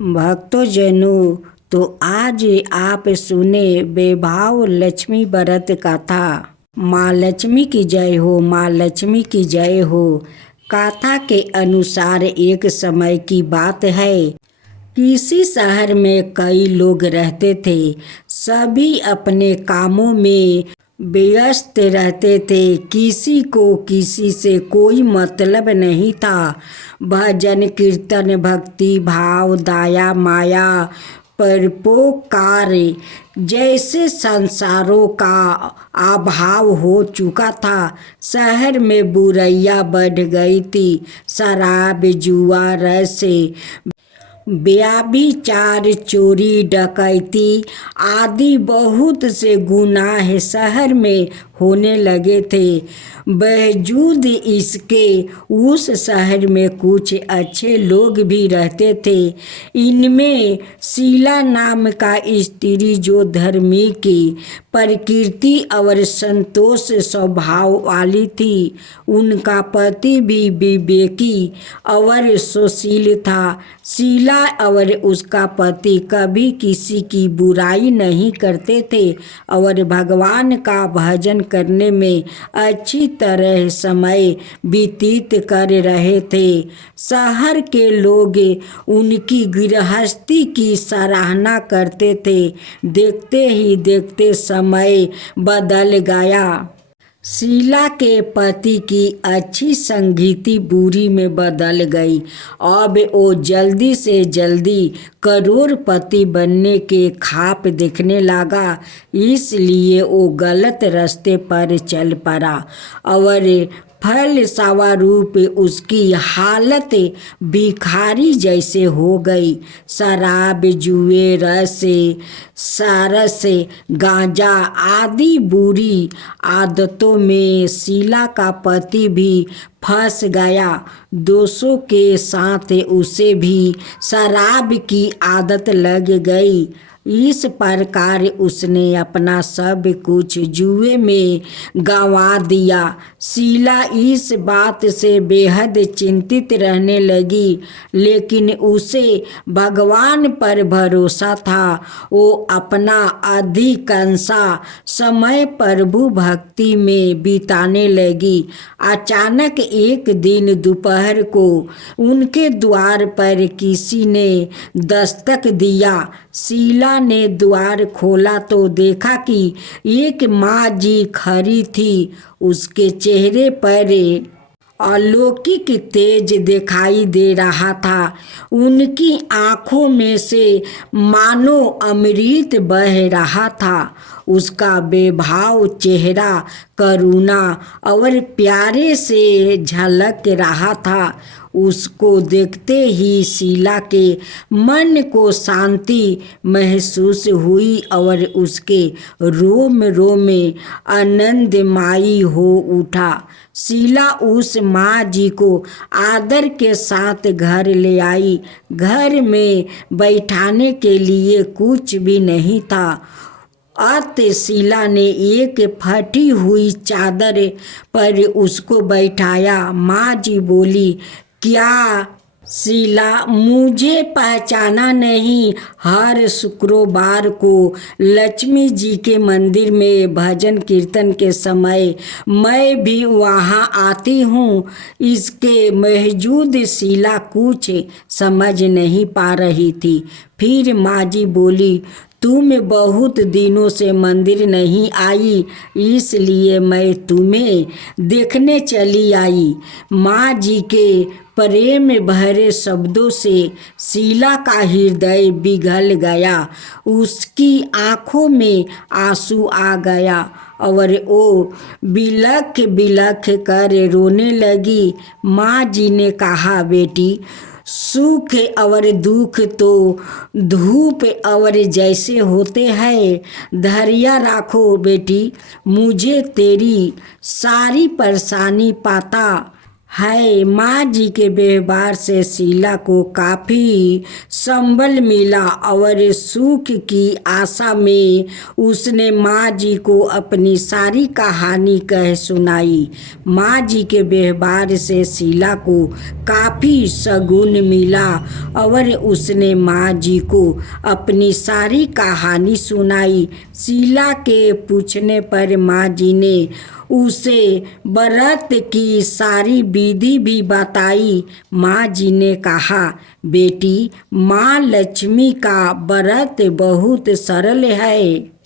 भक्तजनों, तो आज आप सुने वैभव लक्ष्मी व्रत कथा। माँ लक्ष्मी की जय हो, माँ लक्ष्मी की जय हो। कथा के अनुसार एक समय की बात है। किसी शहर में कई लोग रहते थे। सभी अपने कामों में व्यस्त रहते थे। किसी को किसी से कोई मतलब नहीं था। भजन कीर्तन, भक्ति भाव, दया माया, परोपकार जैसे संसारों का अभाव हो चुका था। शहर में बुराइयां बढ़ गई थी। शराब, जुआ, रस, व्यभिचार, चोरी, डकैती आदि बहुत से गुनाह शहर में होने लगे थे। बावजूद इसके उस शहर में कुछ अच्छे लोग भी रहते थे। इनमें शीला नाम का स्त्री, जो धर्मी की प्रकृति और संतोष स्वभाव वाली थी। उनका पति भी विवेकी और सुशील था। शीला और उसका पति कभी किसी की बुराई नहीं करते थे और भगवान का भजन करने में अच्छी तरह समय व्यतीत कर रहे थे। शहर के लोग उनकी गृहस्थी की सराहना करते थे। देखते ही देखते समय बदल गया। शीला के पति की अच्छी संगति बुरी में बदल गई। अब वो जल्दी से जल्दी करोड़पति बनने के ख्वाब देखने लगा। इसलिए वो गलत रास्ते पर चल पड़ा और फलस्वरूप उसकी हालत भिखारी जैसे हो गई। शराब, जुए, रस, सरस, गांजा आदि बुरी आदतों में शीला का पति भी फंस गया। दोस्तों के साथ उसे भी शराब की आदत लग गई। इस प्रकार उसने अपना सब कुछ जुए में गंवा दिया। शीला इस बात से बेहद चिंतित रहने लगी, लेकिन उसे भगवान पर भरोसा था। वो अपना अधिकांश समय प्रभु भक्ति में बिताने लगी। अचानक एक दिन दोपहर को उनके द्वार पर किसी ने दस्तक दिया। शीला ने द्वार खोला तो देखा कि एक माँ जी खड़ी थी। उसके चेहरे पर अलौकिक तेज दिखाई दे रहा था। उनकी आंखों में से मानो अमृत बह रहा था। उसका बेभाव चेहरा करुणा और प्यारे से झलक रहा था। उसको देखते ही शीला के मन को शांति महसूस हुई और उसके रोम रोम में आनंदमयी हो उठा। शीला उस माँ जी को आदर के साथ घर ले आई। घर में बैठाने के लिए कुछ भी नहीं था। अतः शीला ने एक फटी हुई चादर पर उसको बैठाया। माँ जी बोली, क्या शीला, मुझे पहचाना नहीं? हर शुक्रवार को लक्ष्मी जी के मंदिर में भजन कीर्तन के समय मैं भी वहाँ आती हूँ। इसके बावजूद शीला कुछ समझ नहीं पा रही थी। फिर माँ जी बोली, तुम बहुत दिनों से मंदिर नहीं आई, इसलिए मैं तुम्हें देखने चली आई। माँ जी के प्रेम भरे शब्दों से शीला का हृदय पिघल गया। उसकी आंखों में आंसू आ गया और वो बिलख बिलख कर रोने लगी। माँ जी ने कहा, बेटी, सुख और दुख तो धूप और जैसे होते हैं। धैर्य रखो बेटी, मुझे तेरी सारी परेशानी पता है। माँ जी के व्यवहार से शीला को काफ़ी संबल मिला और सुख की आशा में उसने माँ जी को अपनी सारी कहानी कह सुनाई। माँ जी के व्यवहार से शीला को काफ़ी शगुन मिला और उसने माँ जी को अपनी सारी कहानी सुनाई। शीला के पूछने पर माँ जी ने उसे व्रत की सारी विधि भी बताई। माँ जी ने कहा, बेटी, माँ लक्ष्मी का व्रत बहुत सरल है।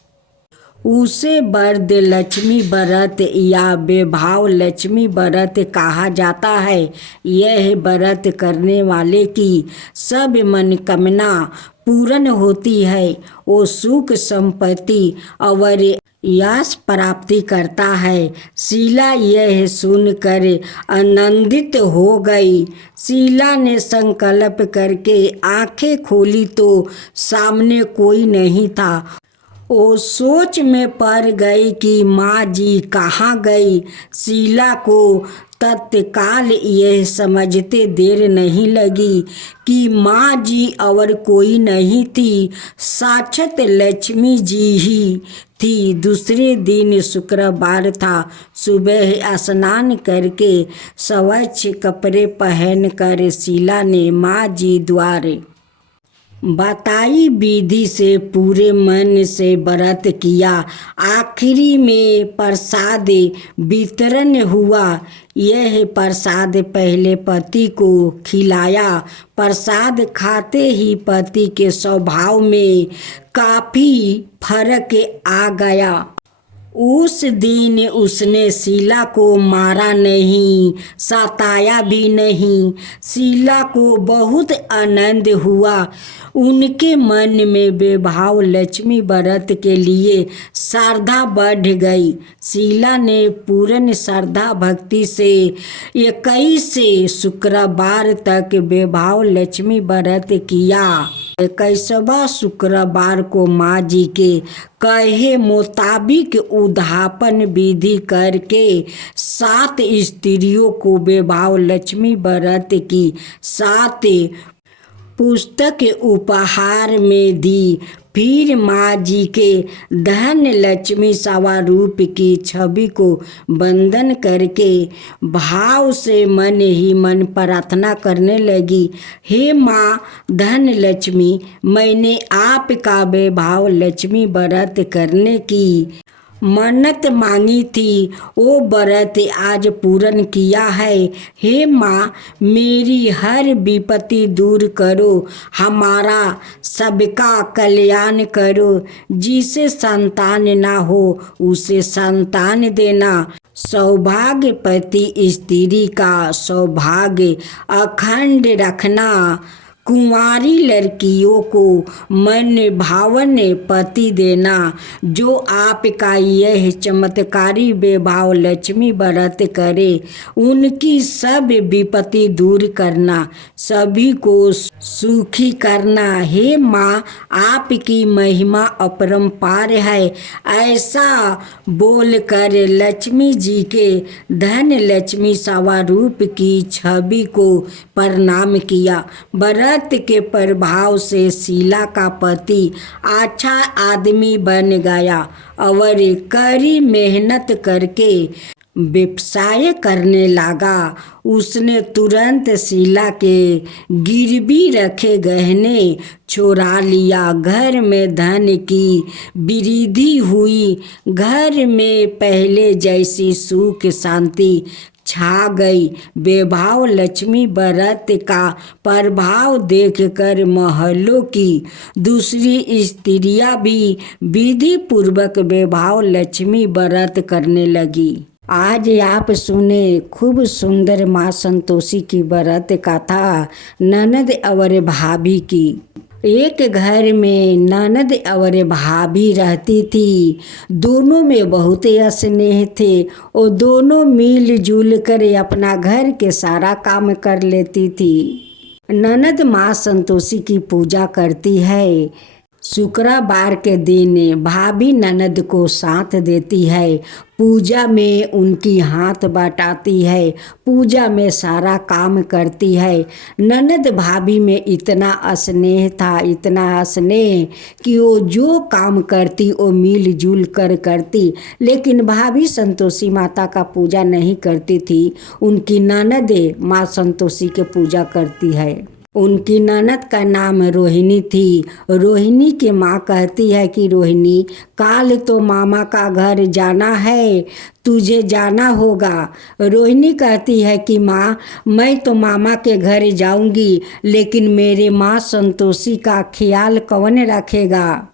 उसे वरद लक्ष्मी व्रत या वैभव लक्ष्मी व्रत कहा जाता है। यह व्रत करने वाले की सब मनोकामना पूर्ण होती है। वो सुख संपत्ति और यश प्राप्ति करता है। शीला यह सुनकर आनंदित हो गई। शीला ने संकल्प करके आंखें खोली तो सामने कोई नहीं था। वो सोच में पड़ गई कि माँ जी कहाँ गई। शीला को तत्काल यह समझते देर नहीं लगी कि माँ जी और कोई नहीं थी, साक्षात लक्ष्मी जी ही थी। दूसरे दिन शुक्रवार था। सुबह स्नान करके स्वच्छ कपड़े पहनकर शीला ने माँ जी द्वारे बताई विधि से पूरे मन से व्रत किया। आखिरी में प्रसाद वितरण हुआ। यह प्रसाद पहले पति को खिलाया। प्रसाद खाते ही पति के स्वभाव में काफ़ी फर्क आ गया। उस दिन उसने शीला को मारा नहीं, सताया भी नहीं। शीला को बहुत आनंद हुआ। उनके मन में वैभव लक्ष्मी व्रत के लिए श्रद्धा बढ़ गई। शीला ने पूर्ण श्रद्धा भक्ति से 21 शुक्रवार तक वैभव लक्ष्मी व्रत किया। 21वां शुक्रवार को माँ जी के कहे मुताबिक उद्यापन विधि करके 7 स्त्रियों को वैभव लक्ष्मी व्रत की 7 पुस्तक उपहार में दी। फिर माँ जी के धन लक्ष्मी स्वरूप की छवि को वंदन करके भाव से मन ही मन प्रार्थना करने लगी, हे माँ धन लक्ष्मी, मैंने आपका वैभव लक्ष्मी व्रत करने की मन्नत मांगी थी, वो व्रत आज पूर्ण किया है। हे माँ, मेरी हर विपत्ति दूर करो, हमारा सबका कल्याण करो। जिसे संतान ना हो उसे संतान देना। सौभाग्यवती स्त्री का सौभाग्य अखंड रखना। कुंवारी लड़कियों को मन भावन पति देना। जो आपका यह चमत्कारी वैभव लक्ष्मी व्रत करे, उनकी सब विपत्ति दूर करना, सभी को सुखी करना। हे माँ, आपकी महिमा अपरंपार है। ऐसा बोलकर लक्ष्मी जी के धन लक्ष्मी स्वरूप की छवि को प्रणाम किया। व्रत के प्रभाव से शीला का पति अच्छा आदमी बन गया और कड़ी मेहनत करके व्यवसाय करने लगा। उसने तुरंत शीला के गिरवी रखे गहने चुरा लिया। घर में धन की वृद्धि हुई। घर में पहले जैसी सुख शांति छा गई। वैभव लक्ष्मी व्रत का प्रभाव देखकर महलों की दूसरी स्त्रियां भी विधि पूर्वक वैभव लक्ष्मी व्रत करने लगी। आज आप सुने खूब सुंदर माँ संतोषी की व्रत कथा ननद और भाभी की। एक घर में ननद और भाभी रहती थी। दोनों में बहुत स्नेह थे और दोनों मिलजुल कर अपना घर के सारा काम कर लेती थी। ननद माँ संतोषी की पूजा करती है। शुक्रवार के दिन भाभी ननद को साथ देती है। पूजा में उनकी हाथ बटाती है। पूजा में सारा काम करती है। ननद भाभी में इतना स्नेह था, इतना स्नेह कि वो जो काम करती वो मिलजुल कर करती। लेकिन भाभी संतोषी माता का पूजा नहीं करती थी। उनकी ननद माँ संतोषी के पूजा करती है। उनकी ननद का नाम रोहिणी थी। रोहिणी की माँ कहती है कि रोहिणी, काल तो मामा का घर जाना है, तुझे जाना होगा। रोहिणी कहती है कि माँ, मैं तो मामा के घर जाऊंगी, लेकिन मेरे माँ संतोषी का ख्याल कौन रखेगा।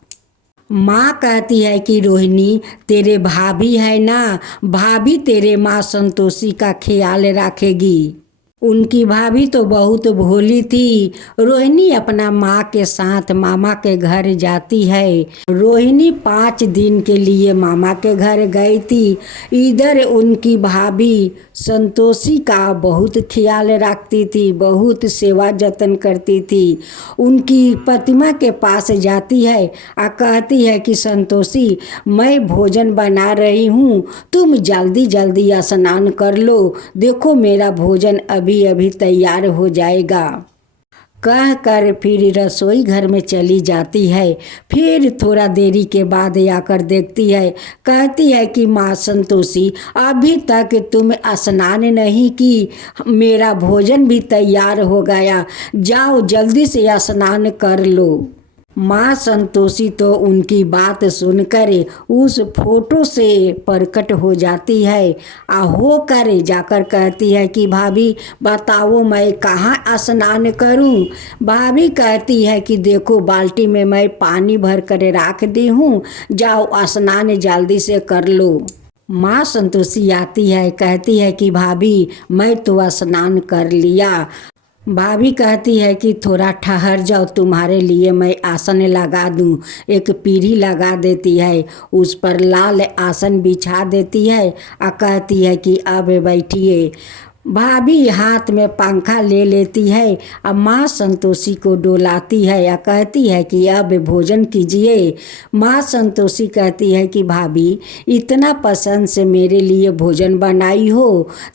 माँ कहती है कि रोहिणी, तेरे भाभी है ना, भाभी तेरे माँ संतोषी का ख्याल रखेगी। उनकी भाभी तो बहुत भोली थी। रोहिणी अपना माँ के साथ मामा के घर जाती है। रोहिणी 5 दिन के लिए मामा के घर गई थी। इधर उनकी भाभी संतोषी का बहुत ख्याल रखती थी, बहुत सेवा जतन करती थी। उनकी प्रतिमा के पास जाती है और कहती है कि संतोषी, मैं भोजन बना रही हूँ, तुम जल्दी जल्दी स्नान कर लो, देखो मेरा भोजन अभी अभी तैयार हो जाएगा। कह कर फिर रसोई घर में चली जाती है। फिर थोड़ा देरी के बाद आकर देखती है। कहती है कि माँ संतोषी, अभी तक तुम स्नान नहीं की, मेरा भोजन भी तैयार हो गया, जाओ जल्दी से स्नान कर लो। माँ संतोषी तो उनकी बात सुनकर उस फोटो से प्रकट हो जाती है। होकर जाकर कहती है कि भाभी बताओ मैं कहाँ स्नान करूं। भाभी कहती है कि देखो बाल्टी में मैं पानी भर कर रख दी हूँ, जाओ स्नान जल्दी से कर लो। माँ संतोषी आती है, कहती है कि भाभी मैं तो स्नान कर लिया। भाभी कहती है कि थोड़ा ठहर जाओ, तुम्हारे लिए मैं आसन लगा दूं। एक पीढ़ी लगा देती है, उस पर लाल आसन बिछा देती है और कहती है कि अब बैठिए। भाभी हाथ में पंखा ले लेती है और माँ संतोषी को डोलाती है या कहती है कि अब भोजन कीजिए। माँ संतोषी कहती है कि भाभी इतना पसंद से मेरे लिए भोजन बनाई हो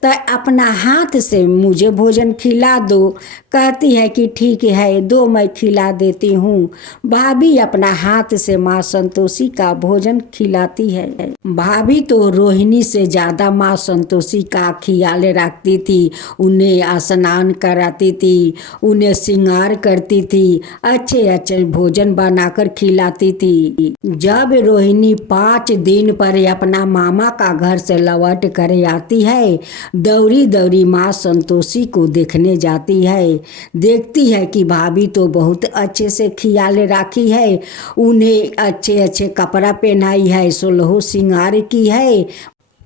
तो अपना हाथ से मुझे भोजन खिला दो। कहती है कि ठीक है, दो मैं खिला देती हूँ। भाभी अपना हाथ से माँ संतोषी का भोजन खिलाती है। भाभी तो रोहिणी से ज़्यादा माँ संतोषी का ख्याल रखती थी। उन्हें स्नान कराती थी, उन्हें श्रृंगार करती थी, अच्छे अच्छे भोजन बनाकर खिलाती थी। जब रोहिणी 5 दिन पर अपना मामा का घर से लौट कर आती है, दौड़ी दौड़ी माँ संतोषी को देखने जाती है। देखती है कि भाभी तो बहुत अच्छे से ख्याल रखी है, उन्हें अच्छे अच्छे कपड़ा पहनाई है, 16 श्रृंगार की है।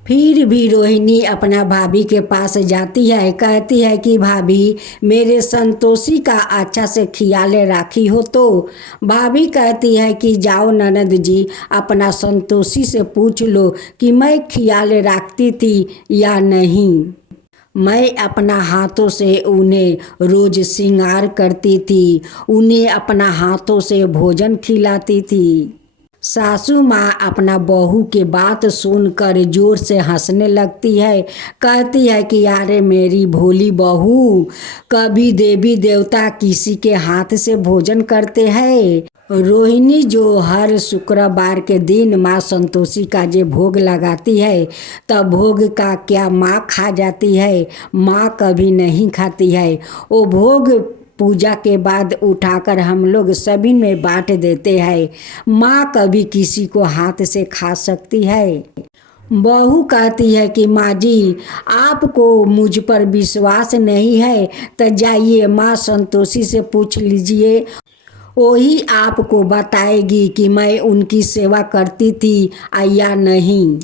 फिर भी रोहिणी अपना भाभी के पास जाती है, कहती है कि भाभी मेरे संतोषी का अच्छा से ख्याल राखी हो तो। भाभी कहती है कि जाओ ननद जी, अपना संतोषी से पूछ लो कि मैं ख्याल रखती थी या नहीं। मैं अपना हाथों से उन्हें रोज श्रृंगार करती थी, उन्हें अपना हाथों से भोजन खिलाती थी। सासू माँ अपना बहू के बात सुनकर जोर से हंसने लगती है। कहती है कि यारे मेरी भोली बहू, कभी देवी देवता किसी के हाथ से भोजन करते हैं। रोहिणी जो हर शुक्रवार के दिन माँ संतोषी का जो भोग लगाती है, तब भोग का क्या माँ खा जाती है, माँ कभी नहीं खाती है। वो भोग पूजा के बाद उठाकर हम लोग सभी में बांट देते हैं। माँ कभी किसी को हाथ से खा सकती है। बहू कहती है कि माँ जी, आपको मुझ पर विश्वास नहीं है तो जाइए माँ संतोषी से पूछ लीजिए, वही आपको बताएगी कि मैं उनकी सेवा करती थी या नहीं,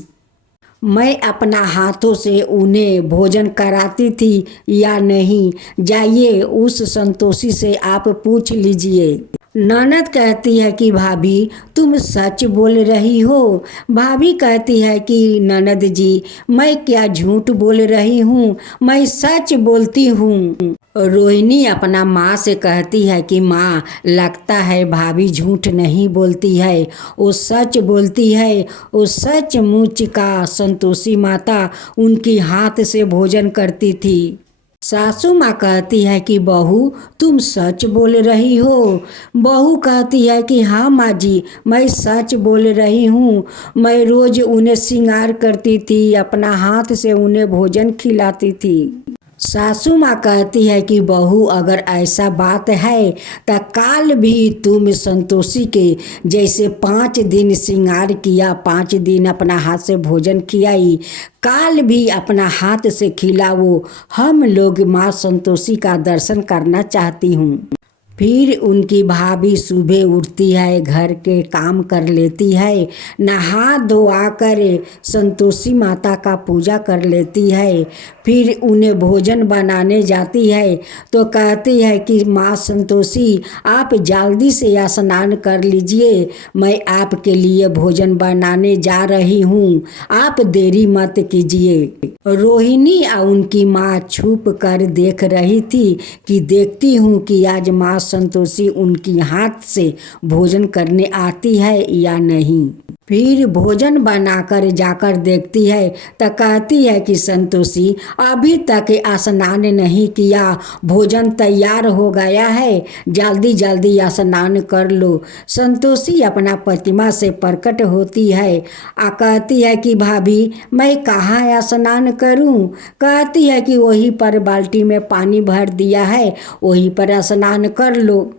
मैं अपना हाथों से उन्हें भोजन कराती थी या नहीं। जाइए उस संतोषी से आप पूछ लीजिए। ननद कहती है कि भाभी तुम सच बोल रही हो। भाभी कहती है कि ननद जी, मैं क्या झूठ बोल रही हूँ, मैं सच बोलती हूँ। रोहिणी अपना माँ से कहती है कि माँ, लगता है भाभी झूठ नहीं बोलती है, वो सच बोलती है। वो सचमुच का संतोषी माता उनकी हाथ से भोजन करती थी। सासू माँ कहती है कि बहू, तुम सच बोल रही हो। बहू कहती है कि हाँ माँ जी, मैं सच बोल रही हूँ। मैं रोज उन्हें श्रृंगार करती थी, अपना हाथ से उन्हें भोजन खिलाती थी। सासू माँ कहती है कि बहू, अगर ऐसा बात है तो काल भी तुम संतोषी के जैसे 5 दिन श्रृंगार किया, 5 दिन अपना हाथ से भोजन खिलाई, काल भी अपना हाथ से खिलाओ। हम लोग माँ संतोषी का दर्शन करना चाहती हूँ। फिर उनकी भाभी सुबह उठती है, घर के काम कर लेती है, नहा धोआ कर संतोषी माता का पूजा कर लेती है। फिर उन्हें भोजन बनाने जाती है तो कहती है कि माँ संतोषी, आप जल्दी से स्नान कर लीजिए, मैं आपके लिए भोजन बनाने जा रही हूँ, आप देरी मत कीजिए। रोहिणी और उनकी माँ छुप कर देख रही थी कि देखती हूँ कि आज माँ संतोषी उनकी हाथ से भोजन करने आती है या नहीं। फिर भोजन बनाकर जाकर देखती है तो कहती है कि संतोषी, अभी तक स्नान नहीं किया, भोजन तैयार हो गया है, जल्दी जल्दी स्नान कर लो। संतोषी अपना प्रतिमा से प्रकट होती है आ कहती है कि भाभी, मैं कहाँ स्नान करूं? कहती है कि वहीं पर बाल्टी में पानी भर दिया है, वहीं पर स्नान कर लो।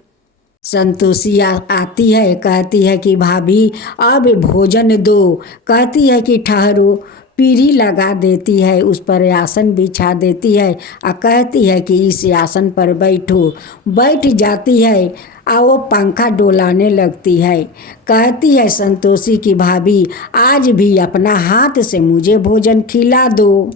संतोषी आती है, कहती है कि भाभी, अब भोजन दो। कहती है कि ठहरो। पीढ़ी लगा देती है, उस पर आसन बिछा देती है और कहती है कि इस आसन पर बैठो। बैठ जाती है और वो पंखा डोलाने लगती है। कहती है संतोषी की भाभी, आज भी अपना हाथ से मुझे भोजन खिला दो।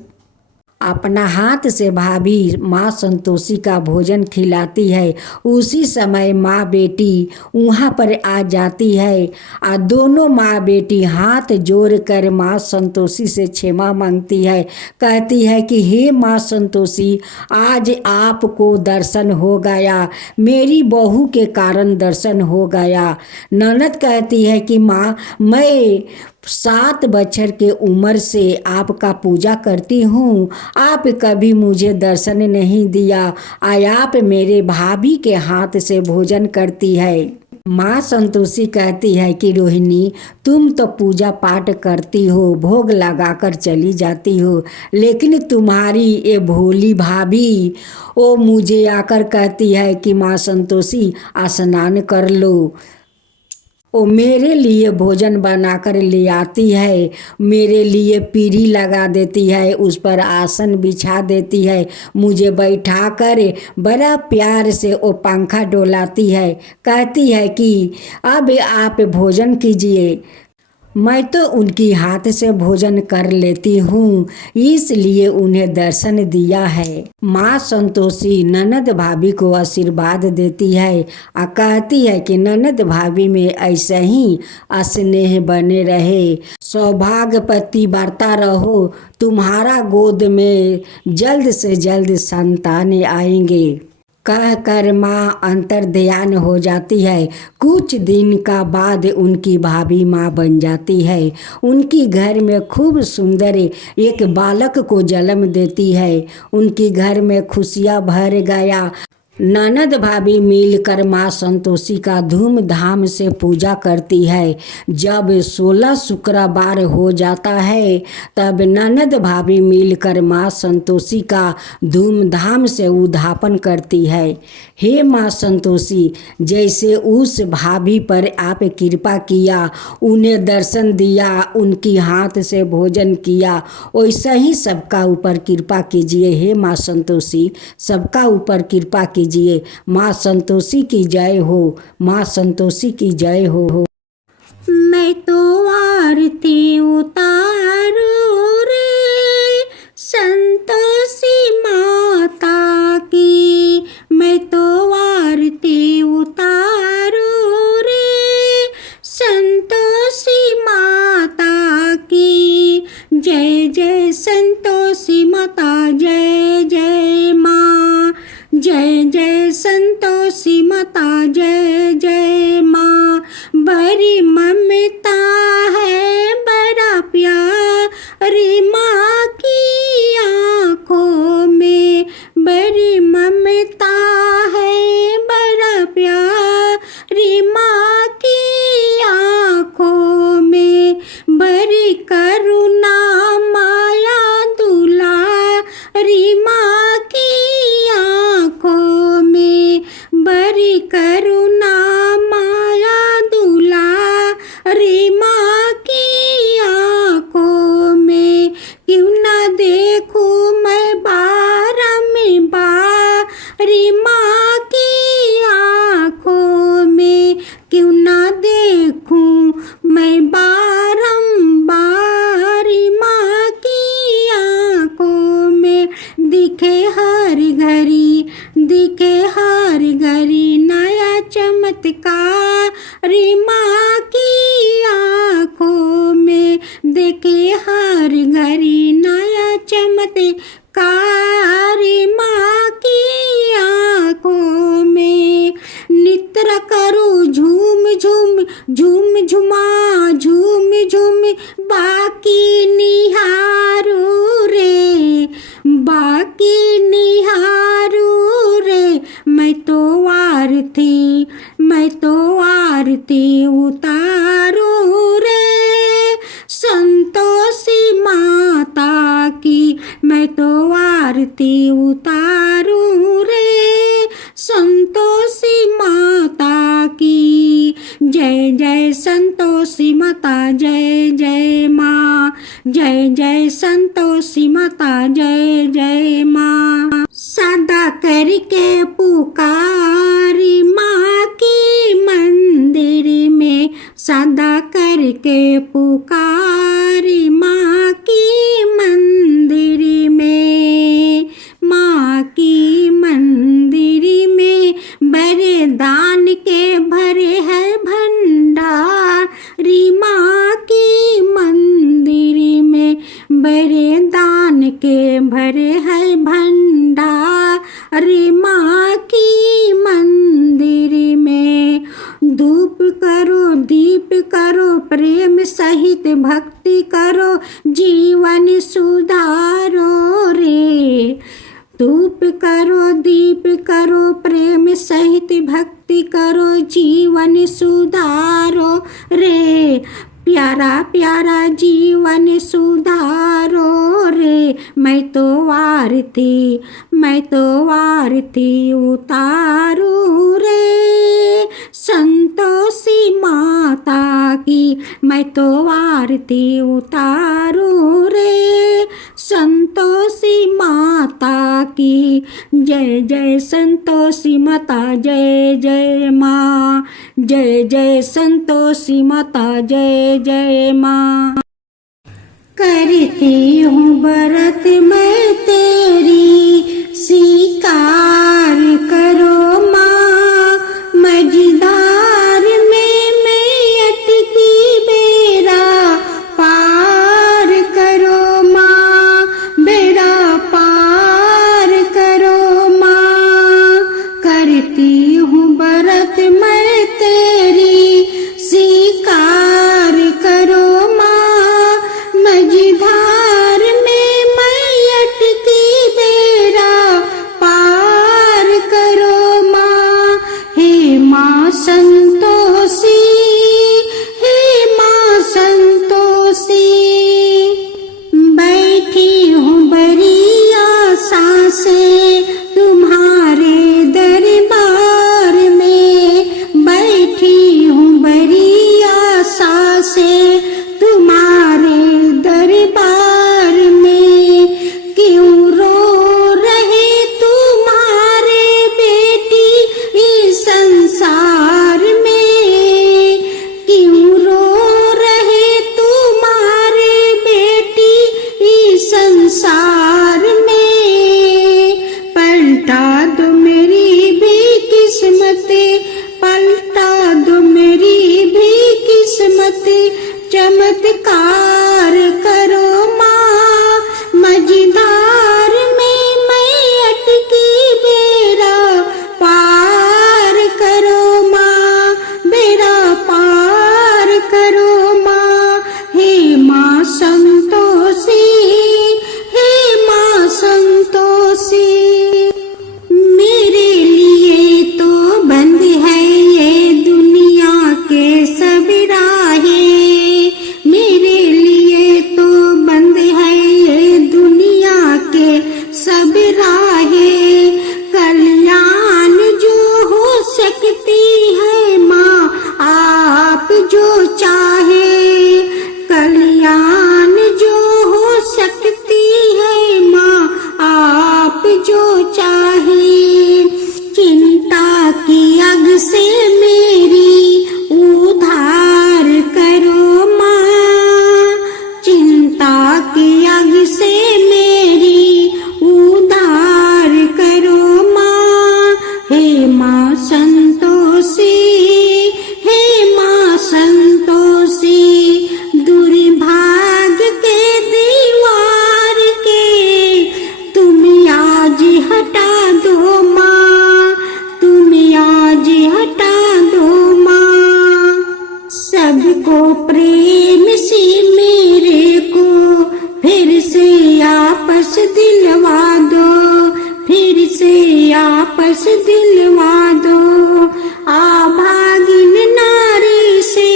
अपना हाथ से भाभी माँ संतोषी का भोजन खिलाती है। उसी समय माँ बेटी वहाँ पर आ जाती है और दोनों माँ बेटी हाथ जोड़ कर माँ संतोषी से क्षमा मांगती है। कहती है कि हे माँ संतोषी, आज आपको दर्शन हो गया, मेरी बहू के कारण दर्शन हो गया। ननद कहती है कि माँ, मैं 7 बछर के उम्र से आपका पूजा करती हूँ, आप कभी मुझे दर्शन नहीं दिया, आप मेरे भाभी के हाथ से भोजन करती है। माँ संतोषी कहती है कि रोहिणी, तुम तो पूजा पाठ करती हो, भोग लगाकर चली जाती हो, लेकिन तुम्हारी ये भोली भाभी वो मुझे आकर कहती है कि माँ संतोषी स्नान कर लो। वो मेरे लिए भोजन बनाकर ले आती है, मेरे लिए पीढ़ी लगा देती है, उस पर आसन बिछा देती है, मुझे बैठा कर बड़ा प्यार से वो पंखा डोलाती है। कहती है कि अब आप भोजन कीजिए। मैं तो उनकी हाथ से भोजन कर लेती हूँ, इसलिए उन्हें दर्शन दिया है। माँ संतोषी ननद भाभी को आशीर्वाद देती है और कहती है कि ननद भाभी में ऐसे ही स्नेह बने रहे, सौभाग्यवती बढ़ता रहो, तुम्हारा गोद में जल्द से जल्द संतान आएंगे। कह कर माँ अंतर्ध्यान हो जाती है। कुछ दिन का बाद उनकी भाभी माँ बन जाती है। उनकी घर में खूब सुंदर एक बालक को जन्म देती है। उनकी घर में खुशियाँ भर गया। ननद भाभी मिलकर माँ संतोषी का धूमधाम से पूजा करती है। जब 16 शुक्रवार हो जाता है तब ननद भाभी मिलकर माँ संतोषी का धूमधाम से उद्यापन करती है। हे माँ संतोषी, जैसे उस भाभी पर आप कृपा किया, उन्हें दर्शन दिया, उनकी हाथ से भोजन किया, वैसा ही सबका ऊपर कृपा कीजिए। हे माँ संतोषी, सबका ऊपर कृपा कीजिए। माँ संतोषी की जय हो, माँ संतोषी की जय हो। मैं तो आरती उतारू रे संतोषी माता की, मैं तो आरती उतारू रे संतोषी माता की। जय जय संतोषी माता, जय जय माँ, जय जय जय संतोषी माता जय जय माँ। बड़ी ममता है बड़ा प्यारी माँ की आँखों में, बड़ी ममता है बड़ा प्यारी माँ की आँखों में, बड़ी करुणा माया दुलारी माँ की आँखों में, बड़ी करुणा माया दुलारी माँ की आँखों में। क्यों ना देखूं मैं बारी माँ की आँखों में, क्यों ना देखूं मैं बारंबारी माँ की आँखों में। दिखे हर घड़ी नया चमत्कारी माँ की आँखों में, देखे हर घड़ी नया चमत्कारी माँ की आँखों में। नित्र करो झूम झूम बाकी निहारू रे, बाकी निहारू रे। मैं तो आरती उतारू रे संतोषी माता की, मैं तो आरती उतारू रे संतोषी माता की। जय जय संतोषी माता जय जय माँ, जय जय संतोषी माता जय जय माँ। सदा करके पुकारी माँ की मंदिर में, सदा करके पुकारी माँ की मंदिर में, माँ की मंदिर में। बड़े दान के भरे है भंडारी माँ की मंदिर में, बड़े दान के भरे है भंडारी माँ की मंदिर में। धूप करो दीप करो प्रेम सहित भक्ति करो जीवन सुधारो रे। धूप करो दीप करो प्रेम सहित भक्ति करो जीवन सुधारो रे। प्यारा प्यारा जीवन सुधारो रे। मैं तो आरती उतारू रे संतोषी माता की, मैं तो आरती उतारू रे संतोषी माता की। जय जय संतोषी माता जय जय माँ, जय जय संतोषी माता जय जय माँ। करती हूँ व्रत मैं तेरी स्वीकार करो माँ। मझधार में मैं अटकी बेड़ा पार करो माँ, बेड़ा पार करो माँ। करती हूँ व्रत मैं तेरी स्वीकार करो माँ। मझधार में मैं अटकी बेड़ा जो चाहे, चिंता की अग से मेरी उद्धार करो माँ, चिंता की अग से मेरी उद्धार करो माँ। हे माँ संतोषी, हे माँ संतोषी, दुर्भाग्य के दीवार के तुम आज हटा दो माँ, तुम आज हटा दो माँ। सबको प्रेम से मेरे को फिर से आपस दिलवा दो, फिर से आपस दिलवा दो। आभागिन नारी से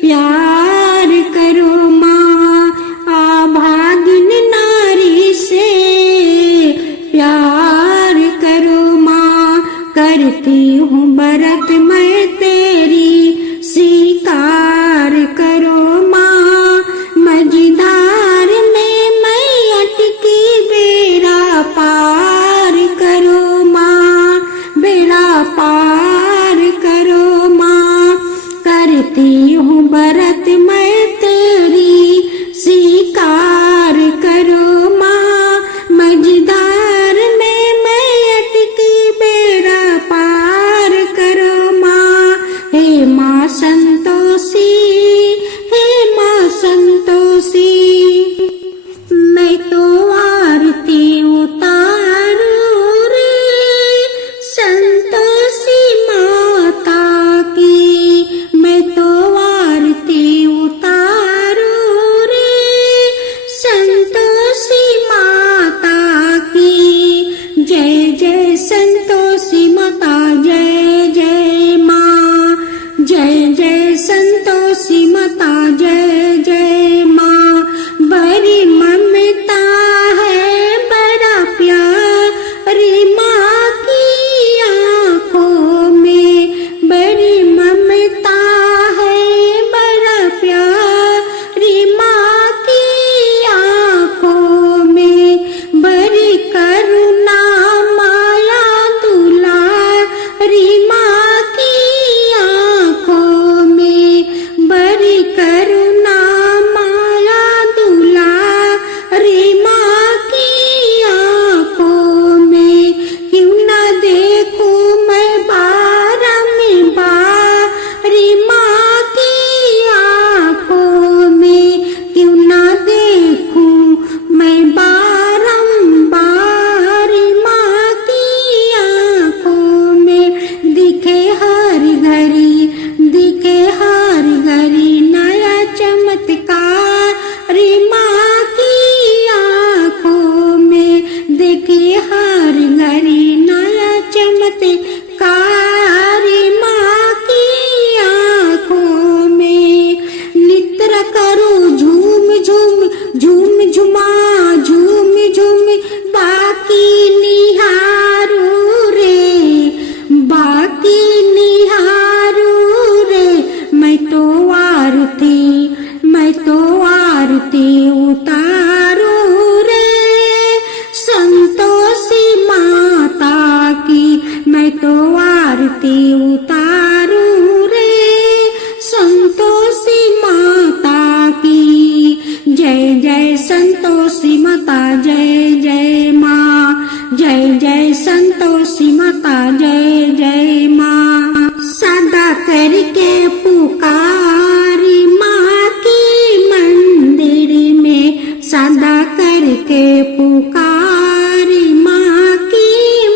प्यार करो माँ, आभागिन नारी से प्यार करो माँ। करती हूँ व्रत मैं तेरी, स्वीकार करो माँ। मझधार में मैं अटकी, बेड़ा पार करो माँ, बेड़ा पार करो माँ। करती हूँ व्रत मैं तेरी, स्वीकार करो माँ। मझधार में मैं अटकी, बेड़ा पार करो माँ। हे माँ संतोषी, हे माँ संतोषी, मैं तो आरती उतारूं रे संतोषी माता की, मैं तो आरती उतारूं रे संतोषी माता की। जय जय संतोषी माता, जय जय माँ, जय जय संतोषी माता, जय जय माँ। बड़ी ममता है, बड़ा प्यारी माँ की आँखों में, बड़ी ममता है, बड़ा प्यारी माँ की आँखों में। बड़ी करुणा माया दुलारी माँ की आँखों में, बड़ी करुणा माया दुलारी माँ की आँखों में। क्यों ना देखूं मैं बारंबारी माँ की आँखों में, क्यों ना देखूं मैं बारंबार माँ की आँखों में। दिखे हर घड़ी, दिखे हर घड़ी नया चमत्कार माँ की आँखों में, दिखे हर घड़ी नया चमत्कार माँ की आँखों में। नित्र करो झूम झूम, झूम झुमा, झूम झूम बाकी निहारू रे, बाकी निहारू रे। मैं तो आरती, मैं तो आरती उतारू रे संतोषी माता की, मैं तो आरती उतारू रे संतोषी माता की। जय जय संतोषी माता, जय जय माँ, जय जय संतोषी माता, जय जय माँ। सदा करके पुकारी माँ की मंदिर में, सदा करके पुकारी माँ की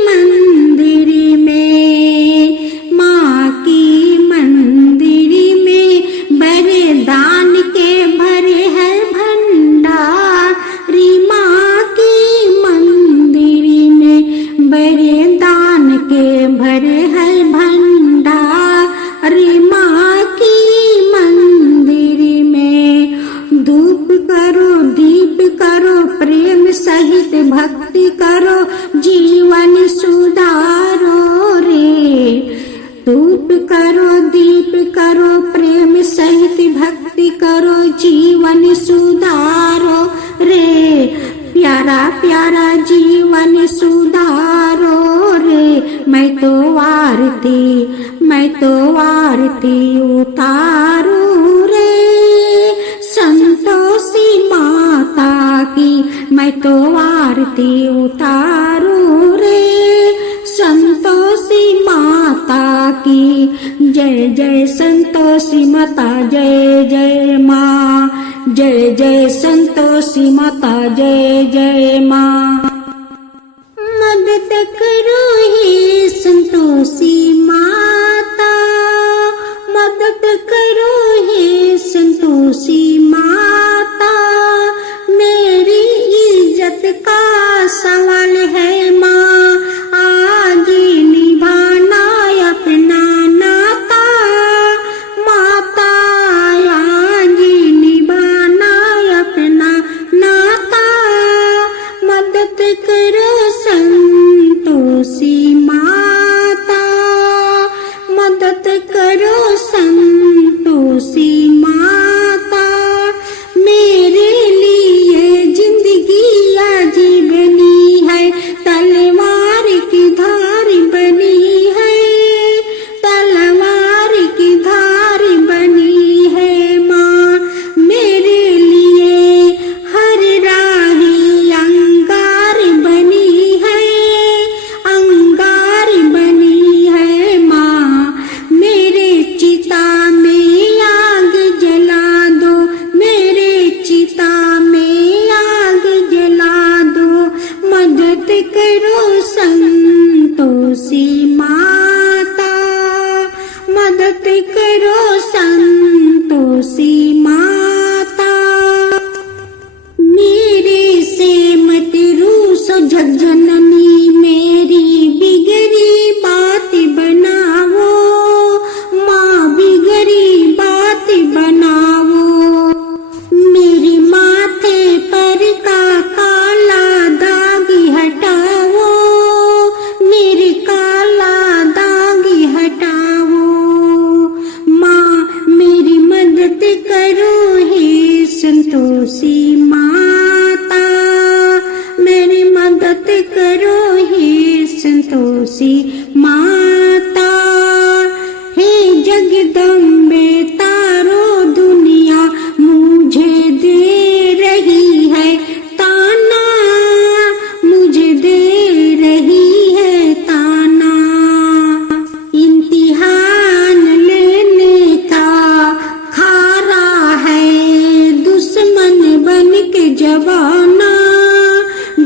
मंदिर में, माँ की मंदिर में। बड़े दान के भरे है भंडारी माँ की मंदिर में, बड़े दान के भरे है भंडारी माँ की मंदिर में। धूप करो, दीप करो, प्रेम सहित भक्ति करो, जीवन सुधारो रे। धूप करो, दीप करो, प्रेम सहित भक्ति करो, जीवन सुधारो रे। प्यारा प्यारा जीवन आरती उतारूं रे, संतोषी माता की मैं तो आरती उतारूं रे, संतोषी माता की। जय जय संतोषी माता, जय जय माँ, जय जय संतोषी माता, जय जय माँ। मदद करो हे संतोषी माता, मदद करो हे संतोषी माता, मेरी इज्जत का सवाल है माँ, आज निभाना अपना नाता, माता आज निभाना अपना नाता। मदद करो संतोषी माता, मदद करो संतोषी माता, मेरे लिए जिंदगी अजीब बनी है, तलवार की धार बनी है, तलवार की धार बनी है माँ, मेरे लिए हर राही अंगार बनी है, अंगार बनी है माँ, मेरे चिता में आग जला दो, मेरे चिता में आग जला दो, मदद करो संतोषी माता, मदद करो संतोषी माता। मेरे से मत रूसो जगजननी, मेरी बिगड़ी बात बनाओ माँ, बिगड़ी बात बनाओ, मेरे माथे पर का काला दाग हटाओ, मेरे काला दाग हटाओ माँ, मेरी मदद करो हे संतोषी माता, मेरी मदद करो हे संतोषी माता। हे जगदम्बे तारो दुनिया मुझे दे रही है ताना, मुझे दे रही है ताना, इम्तिहान लेने का खारा है दुश्मन बन के जवाना,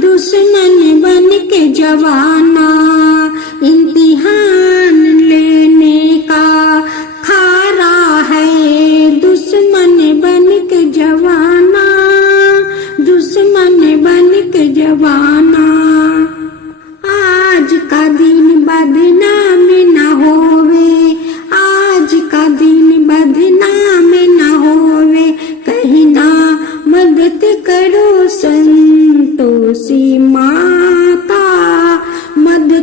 दुश्मन बन के जवाना, इम्तिहान लेने का खारा है दुश्मन बन के जवाना, दुश्मन बन के जवाना। आज का दिन बदनाम न होवे, आज का दिन बदनाम न होवे, कहीं ना मदद करो संतोषी माता, मदद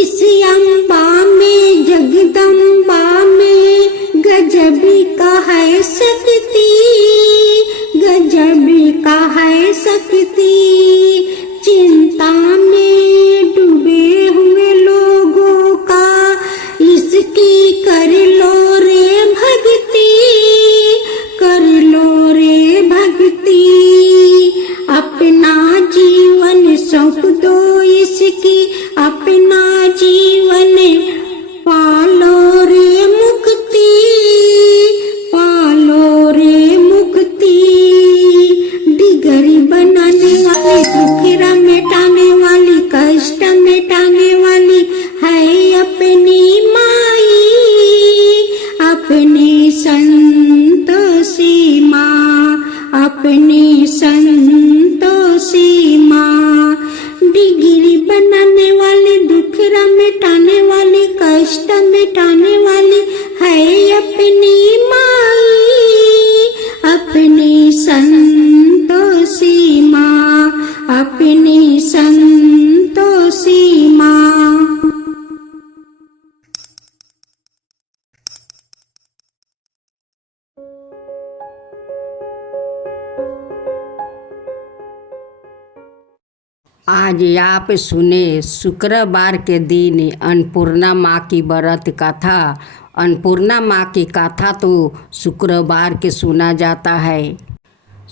इस अम्बा में जगदम्बा में गजबी का है शक्ति, गजबी का है शक्ति। चिंता में डूबे हुए लोगों का इसकी कर लो रे भक्ति, कर लो रे भक्ति। अपना जीवन सौंप दो इसकी, अपना जीवन पालो रे मुक्ति, पालो रे मुक्ति। डिगरी बनाने वाली, दुखरा मिटाने वाली, कष्ट मिटाने वाली है अपनी माई, अपनी संतोषी माँ, अपनी संतोषी माँ। डिगरी बनाने वाली, दुखरा मिटाने वाली, कष्ट मिटाने वाली है अपनी माई, अपनी संतोषी माँ, अपनी संतोषी माँ। आज आप सुने शुक्रवार के दिन अन्नपूर्णा माँ की व्रत कथा। अन्नपूर्णा माँ की कथा तो शुक्रवार के सुना जाता है।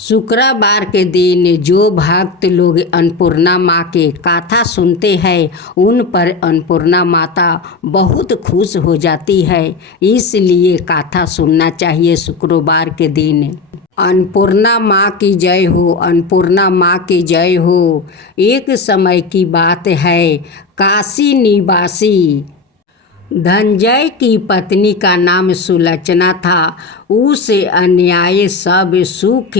शुक्रवार के दिन जो भक्त लोग अन्नपूर्णा माँ के कथा सुनते हैं उन पर अन्नपूर्णा माता बहुत खुश हो जाती है, इसलिए कथा सुनना चाहिए शुक्रवार के दिन। अन्नपूर्णा माँ की जय हो, अन्नपूर्णा माँ की जय हो। एक समय की बात है, काशी निवासी धनंजय की पत्नी का नाम सुलोचना था। उसे अन्याय सब सुख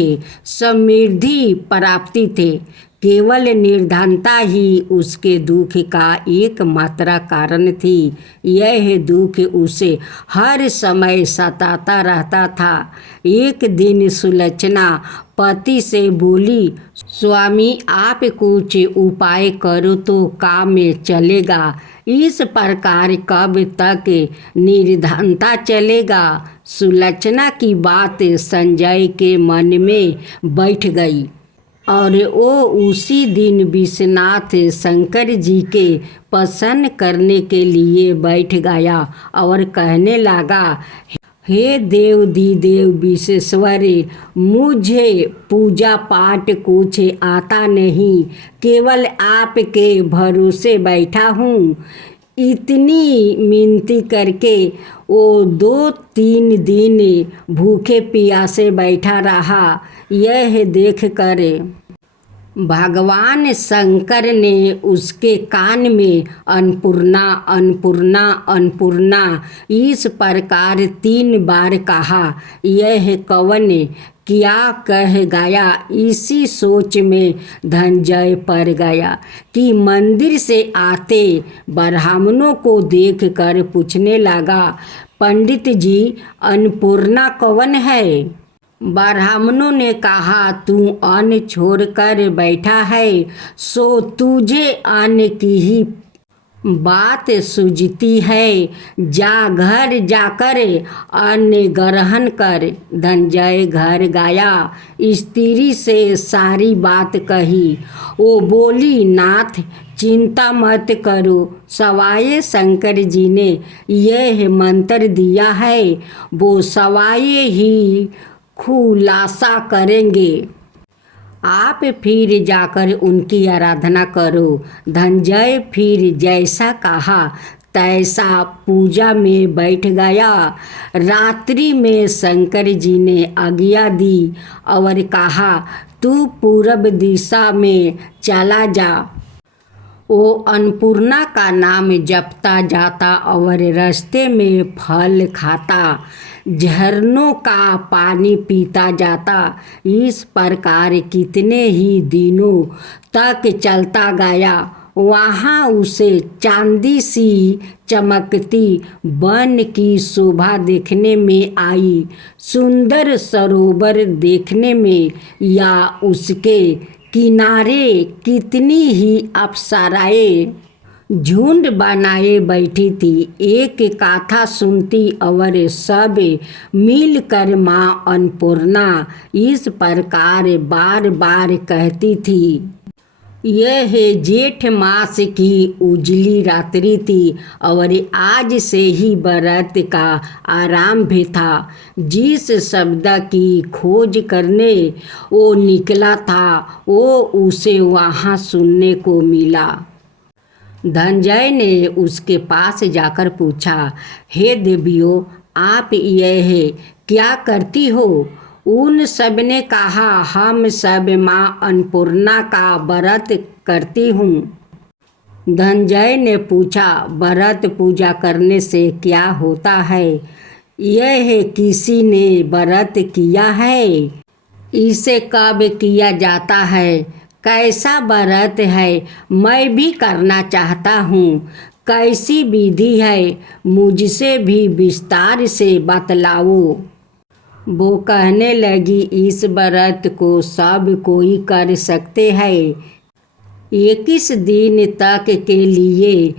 समृद्धि प्राप्ति थे। केवल निर्धनता ही उसके दुख का एकमात्र कारण थी। यह दुख उसे हर समय सताता रहता था। एक दिन सुलोचना पति से बोली, स्वामी आप कुछ उपाय करो तो काम में चलेगा। इस प्रकार कब तक निर्धनता चलेगा। सुलोचना की बात संजय के मन में बैठ गई और वो उसी दिन विश्वनाथ शंकर जी के प्रसन्न करने के लिए बैठ गया और कहने लगा, हे देव देव विश्वेश्वर, मुझे पूजा पाठ कुछ आता नहीं, केवल आपके भरोसे बैठा हूँ। इतनी मिनती करके वो 2-3 दिन भूखे प्यासे बैठा रहा। यह देखकर भगवान शंकर ने उसके कान में अन्नपूर्णा अन्नपूर्णा अन्नपूर्णा इस प्रकार 3 बार कहा। यह कौन क्या कह गया, इसी सोच में धनंजय पड़ गया कि मंदिर से आते ब्राह्मणों को देखकर पूछने लगा, पंडित जी अन्नपूर्णा कौन है। ब्राह्मणों ने कहा, तू अन्न छोड़कर बैठा है सो तुझे अन्न की ही बात सूझती है, जा घर जाकर अन्न ग्रहण कर। धनंजय घर गया, स्त्री से सारी बात कही। वो बोली, नाथ चिंता मत करो, सवाये शंकर जी ने यह मंत्र दिया है, वो सवाये ही खुलासा करेंगे। आप फिर जाकर उनकी आराधना करो। धनंजय फिर जैसा कहा तैसा पूजा में बैठ गया। रात्रि में शंकर जी ने आज्ञा दी और कहा, तू पूर्व दिशा में चला जा। वो अन्नपूर्णा का नाम जपता जाता और रास्ते में फल खाता, झरनों का पानी पीता जाता। इस प्रकार कितने ही दिनों तक चलता गया। वहाँ उसे चांदी सी चमकती वन की शोभा देखने में आई, सुंदर सरोवर देखने में, या उसके किनारे कितनी ही अप्सराएं झुंड बनाए बैठी थी, एक कथा सुनती और सब मिलकर माँ अन्नपूर्णा इस प्रकार बार बार कहती थी। यह जेठ मास की उजली रात्रि थी और आज से ही व्रत का आरंभ था। जिस शब्द की खोज करने वो निकला था वो उसे वहाँ सुनने को मिला। धनंजय ने उसके पास जाकर पूछा, हे देवियों, आप यह क्या करती हो? उन सब ने कहा, हम सब माँ अन्नपूर्णा का व्रत करती हूँ। धनंजय ने पूछा, व्रत पूजा करने से क्या होता है? यह किसी ने व्रत किया है? इसे कब किया जाता है? कैसा व्रत है? मैं भी करना चाहता हूँ। कैसी विधि है? मुझसे भी विस्तार से बतलाओ। वो कहने लगी, इस व्रत को सब कोई कर सकते हैं। 21 दिन तक के लिए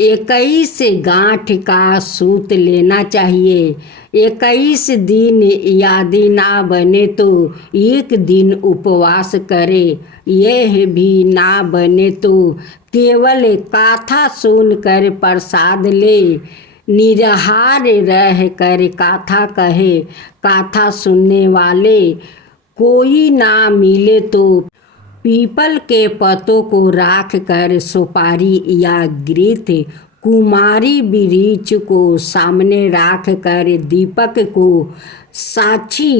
21 गांठ का सूत लेना चाहिए। 21 दिन यदि ना बने तो एक दिन उपवास करे। यह भी ना बने तो केवल कथा सुनकर प्रसाद ले। निराहार रह कर कथा कहे। कथा सुनने वाले कोई ना मिले तो पीपल के पत्तों को राख कर सुपारी या घृत कुमारी वृक्ष को सामने राख कर दीपक को साक्षी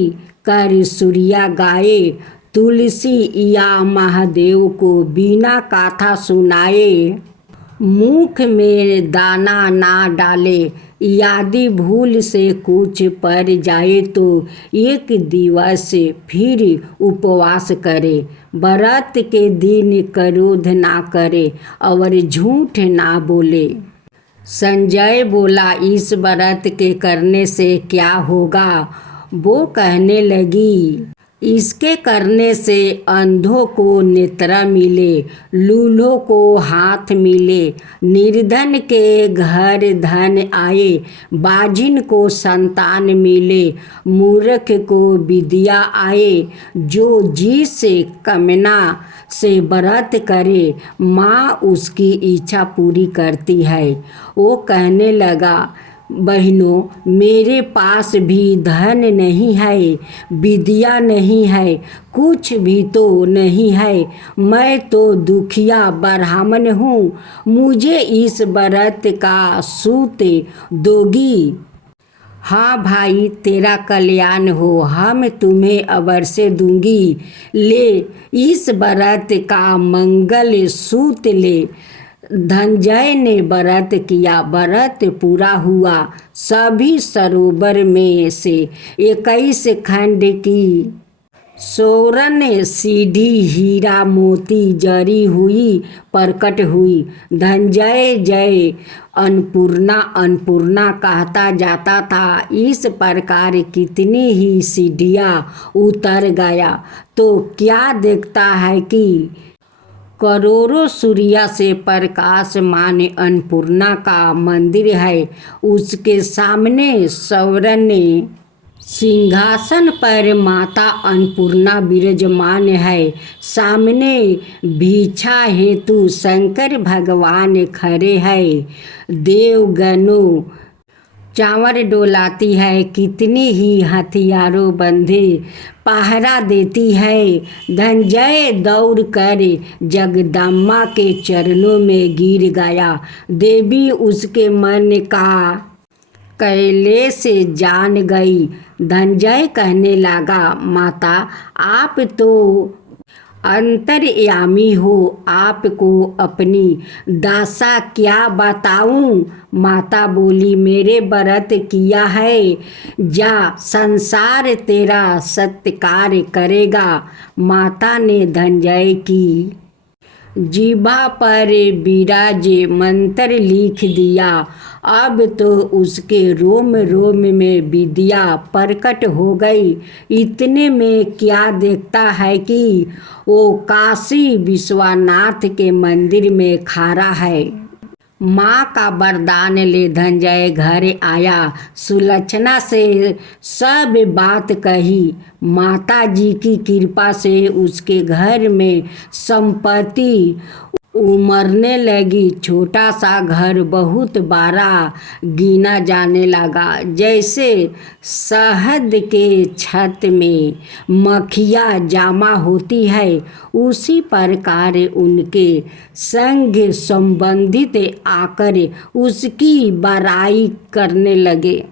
कर सूर्या गाये, तुलसी या महादेव को बिना कथा सुनाए मुख में दाना ना डाले। यदि भूल से कुछ पड़ जाए तो एक दिवस फिर उपवास करे। व्रत के दिन क्रोध ना करे और झूठ ना बोले। संजय बोला, इस व्रत के करने से क्या होगा? वो कहने लगी, इसके करने से अंधों को नेत्र मिले, लूलों को हाथ मिले, निर्धन के घर धन आए, बाजिन को संतान मिले, मूर्ख को विद्या आए। जो जिस कामना से व्रत करे माँ उसकी इच्छा पूरी करती है। वो कहने लगा, बहनों, मेरे पास भी धन नहीं है, विद्या नहीं है, कुछ भी तो नहीं है। मैं तो दुखिया ब्राह्मण हूँ। मुझे इस व्रत का सूत दोगी? हाँ भाई, तेरा कल्याण हो, हम तुम्हें अवश्य दूंगी। ले, इस व्रत का मंगल सूत ले। धनंजय ने व्रत किया। व्रत पूरा हुआ। सभी सरोवर में से 21 खंड की स्वर्ण सीढ़ी हीरा मोती जरी हुई प्रकट हुई। धनंजय जय अन्नपूर्णा अन्नपूर्णा कहता जाता था। इस प्रकार कितनी ही सीढ़ियाँ उतर गया तो क्या देखता है कि करोड़ों सूर्य से प्रकाशमान अन्नपूर्णा का मंदिर है। उसके सामने स्वर्ण सिंहासन पर माता अन्नपूर्णा विराजमान है। सामने भिक्षा हेतु शंकर भगवान खड़े हैं। देवगणों चावर डोलाती है। कितनी ही हथियारों बंधे पहरा देती है। धनंजय दौड़ कर जगदम्बा के चरणों में गिर गया। देवी उसके मन का कैलेश जान गई। धनंजय कहने लगा, माता, आप तो अंतर्यामी हो, आपको अपनी दशा क्या बताऊं? माता बोली, मेरे व्रत किया है, जा संसार तेरा सत्कार करेगा। माता ने धनंजय की जीभा पर विराज मंत्र लिख दिया। अब तो उसके रोम रोम में विद्या प्रकट हो गई। इतने में क्या देखता है कि वो काशी विश्वनाथ के मंदिर में खड़ा है। माँ का वरदान ले धनंजय घर आया। सुलक्षणा से सब बात कही। माता जी की कृपा से उसके घर में संपत्ति उमड़ने लगी। छोटा सा घर बहुत बड़ा गिना जाने लगा। जैसे शहद के छत में मक्खियाँ जमा होती है, उसी प्रकार उनके संग संबंधित आकर उसकी बड़ाई करने लगे।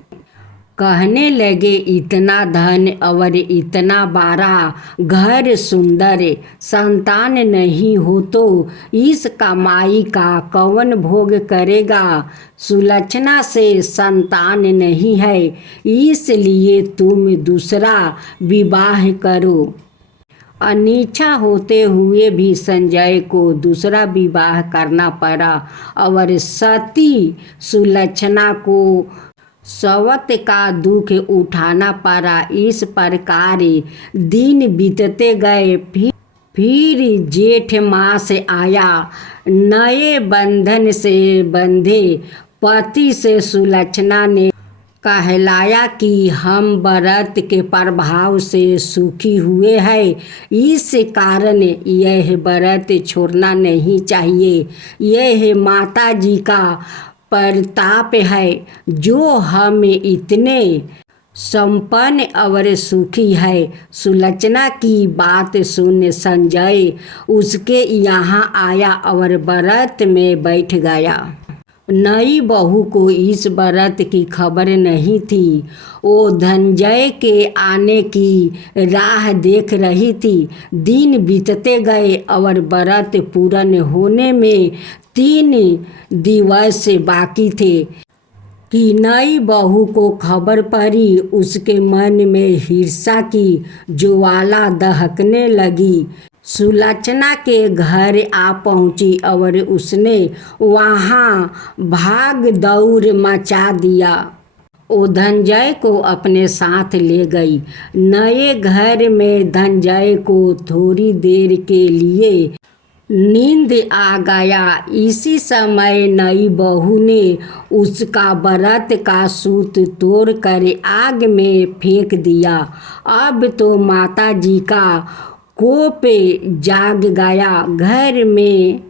कहने लगे, इतना धन और इतना बड़ा घर, सुंदर संतान नहीं हो तो इस कमाई का कौन भोग करेगा। सुलक्षणा से संतान नहीं है, इसलिए तुम दूसरा विवाह करो। अनिच्छा होते हुए भी संजय को दूसरा विवाह करना पड़ा और सती सुलक्षणा को सवत का दुख उठाना पड़ा। इस प्रकार दिन बीतते गए। फिर जेठ मास आया। नए बंधन से बंधे पति से सुलक्षणा ने कहलाया कि हम व्रत के प्रभाव से सुखी हुए हैं, इस कारण यह व्रत छोड़ना नहीं चाहिए। यह माता जी का प्रताप है जो हम इतने संपन्न और सुखी है। सुलक्षणा की बात सुन संजय उसके यहाँ आया और व्रत में बैठ गया। नई बहू को इस व्रत की खबर नहीं थी। वो धनंजय के आने की राह देख रही थी। दिन बीतते गए और व्रत पूर्ण होने में 3 दिवस बाकी थे कि नई बहू को खबर पड़ी। उसके मन में ईर्ष्या की ज्वाला दहकने लगी। सुलक्षणा के घर आ पहुंची और उसने वहाँ भाग दौड़ मचा दिया। वो धनंजय को अपने साथ ले गई। नए घर में धनंजय को थोड़ी देर के लिए नींद आ गया। इसी समय नई बहू ने उसका व्रत का सूत तोड़ कर आग में फेंक दिया। अब तो माता जी का कोप जाग गया। घर में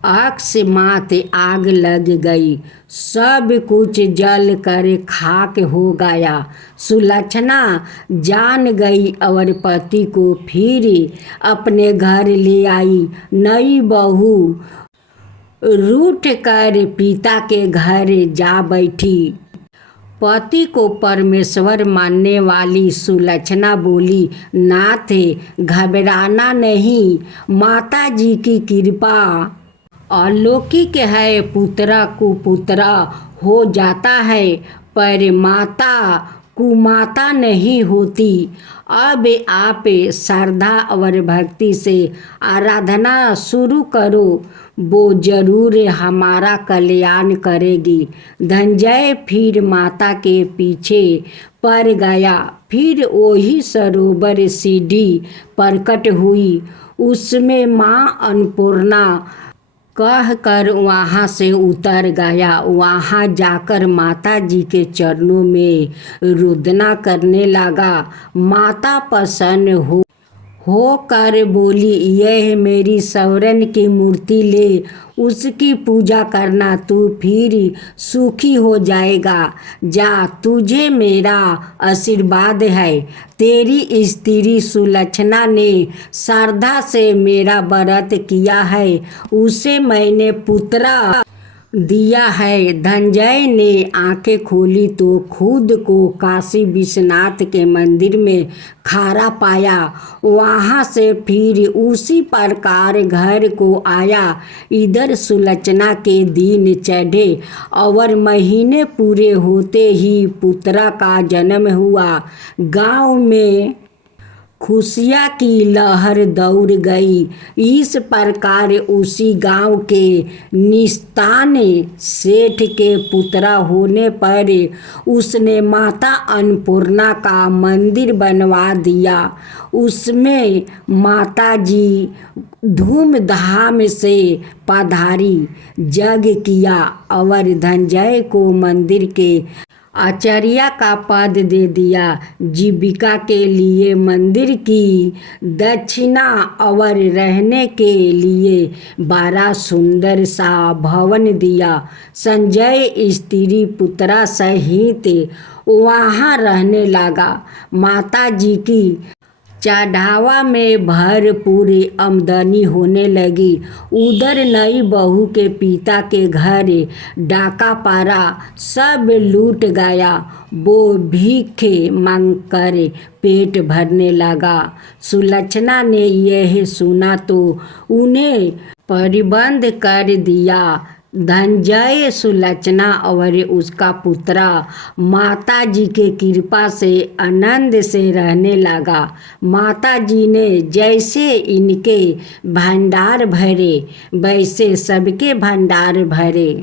अकस्मात आग लग गई। सब कुछ जल कर खाक हो गया। सुलक्षणा जान गई और पति को फिर अपने घर ले आई। नई बहू रूठ कर पिता के घर जा बैठी। पति को परमेश्वर मानने वाली सुलक्षणा बोली, नाथ घबराना नहीं, माता जी की कृपा अलौकिक है। पुत्र कुपुत्र हो जाता है पर माता कुमाता नहीं होती। अब आप श्रद्धा और भक्ति से आराधना शुरू करो, वो जरूर हमारा कल्याण करेगी। धनंजय फिर माता के पीछे पड़ गया। फिर वही सरोवर सीढ़ी प्रकट हुई। उसमें माँ अन्नपूर्णा कह कर वहाँ से उतर गया। वहाँ जाकर माता जी के चरणों में रुदना करने लगा। माता प्रसन्न होकर बोली, यह मेरी स्वर्ण की मूर्ति ले, उसकी पूजा करना, तू फिर सुखी हो जाएगा। जा, तुझे मेरा आशीर्वाद है। तेरी स्त्री सुलक्षणा ने श्रद्धा से मेरा व्रत किया है, उसे मैंने पुत्र दिया है। धनंजय ने आंखें खोली तो खुद को काशी विश्वनाथ के मंदिर में खड़ा पाया। वहाँ से फिर उसी प्रकार घर को आया। इधर सुलक्षणा के दिन चढ़े और महीने पूरे होते ही पुत्र का जन्म हुआ। गांव में खुशियाँ की लहर दौड़ गई। इस प्रकार उसी गांव के निस्तान सेठ के पुत्र होने पर उसने माता अन्नपूर्णा का मंदिर बनवा दिया। उसमें माता जी धूमधाम से पधारी, यज्ञ किया और धनंजय को मंदिर के आचार्य का पद दे दिया। जीविका के लिए मंदिर की दक्षिणा और रहने के लिए बड़ा सुंदर सा भवन दिया। संजय स्त्री पुत्र सहित वहाँ रहने लगा। माता जी की चढ़ावा में भरपूर आमदनी होने लगी। उधर नई बहू के पिता के घर डाका पड़ा, सब लूट गया। वो भीख मांगकर पेट भरने लगा। सुलक्षणा ने यह सुना तो उन्हें परिबंध कर दिया। धनंजय, सुलक्षणा और उसका पुत्र माता जी के कृपा से आनंद से रहने लगा। माता जी ने जैसे इनके भंडार भरे वैसे सबके भंडार भरे।